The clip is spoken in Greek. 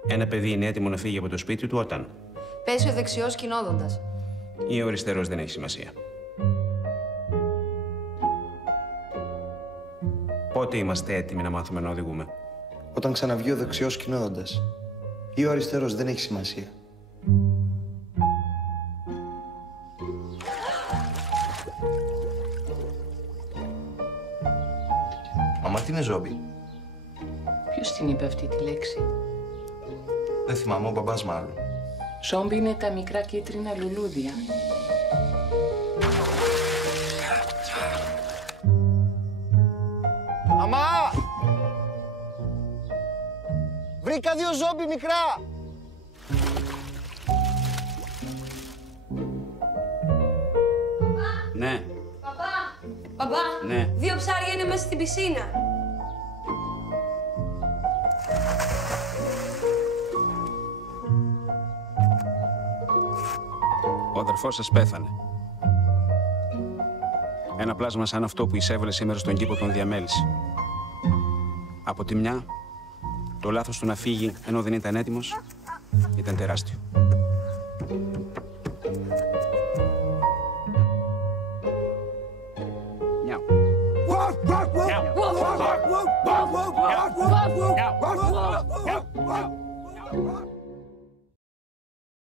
Ένα παιδί είναι έτοιμο να φύγει από το σπίτι του όταν πέσει ο δεξιός κινόδοντας. ή ο αριστερός δεν έχει σημασία. Πότε είμαστε έτοιμοι να μάθουμε να οδηγούμε? Όταν ξαναβγεί ο δεξιός κινόδοντας. Ή ο αριστερός δεν έχει σημασία. Μαμά, τι είναι ζόμπι? Ποιος την είπε αυτή τη λέξη? Δεν θυμάμαι, ο μπαμπάς μάλλον. Ζόμπι είναι τα μικρά κίτρινα λουλούδια. Μαμά! Βρήκα 2 ζόμπι μικρά! Ναι. Παπά, Ναι. 2 ψάρια είναι μέσα στην πισίνα. Ο αδερφός σας πέθανε. Ένα πλάσμα σαν αυτό που εισέβαλε σήμερα στον κήπο τον διαμέλυσε. Από τη μια, το λάθος του να φύγει ενώ δεν ήταν έτοιμος ήταν τεράστιο. Νιάου. Νιάου. Νιάου.